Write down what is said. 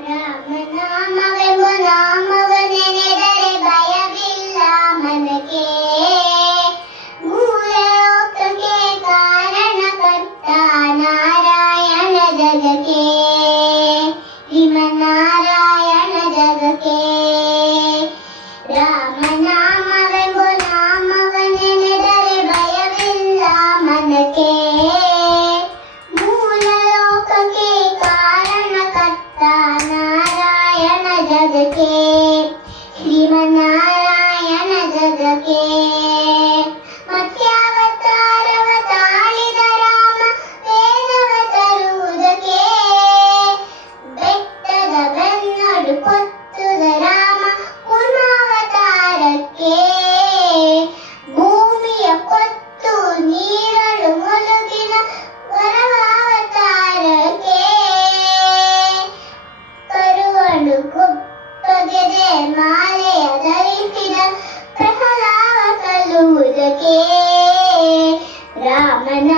ರಾಮನಾಮವೆಂಬ ನಾಮವ ನೆನೆದರೆ ಭಯವಿಲ್ಲ ಮನಕ್ಕೆ. ಮೂಲ ಲೋಕಕ್ಕೆ ಕಾರಣಕರ್ತ ನಾರಾಯಣ ಜಗಕ್ಕೆ. ಶ್ರೀಮನ್ನಾರಾಯಣ ಜಗಕ್ಕೆ. ರಾಮನಾಮವೆಂಬ ನಾಮವ ನೆನೆದರೆ ಭಯವಿಲ್ಲ ಮನಕ್ಕೆ. ಮೂಲ ಲೋಕಕ್ಕೆ ಕಾರಣಕರ್ತ ನಾರಾಯಣ ಜಗಕ್ಕೆ. ಶ್ರೀಮನ್ನಾರಾಯಣ ಜಗಕ್ಕೆ. ಮತ್ಸ್ಯಾವತಾರವ ತಾಳಿದ ರಾಮ ವೇದವ ತರುವುದಕ್ಕೆ. ಬೆಟ್ಟದ ಬೆನ್ನಡು ಕೊತ್ತುದ ರಾಮ ಕೂರ್ಮಾವತಾರಕ್ಕೆ. ಭೂಮಿಯ ಕೊತ್ತು ನೀರಳು ಮುಲುಗಿನ ವರವಾವತಾರಕ್ಕೆ. ಕರುವಳು ಕೊಪ್ಪಗೆದೆ ಮಾಲೆಯ ಧರಿಸಿದ ಪ್ರಹ್ಲಾದ ಕಲ್ಲುವುದಕ್ಕೆ. ರಾಮನ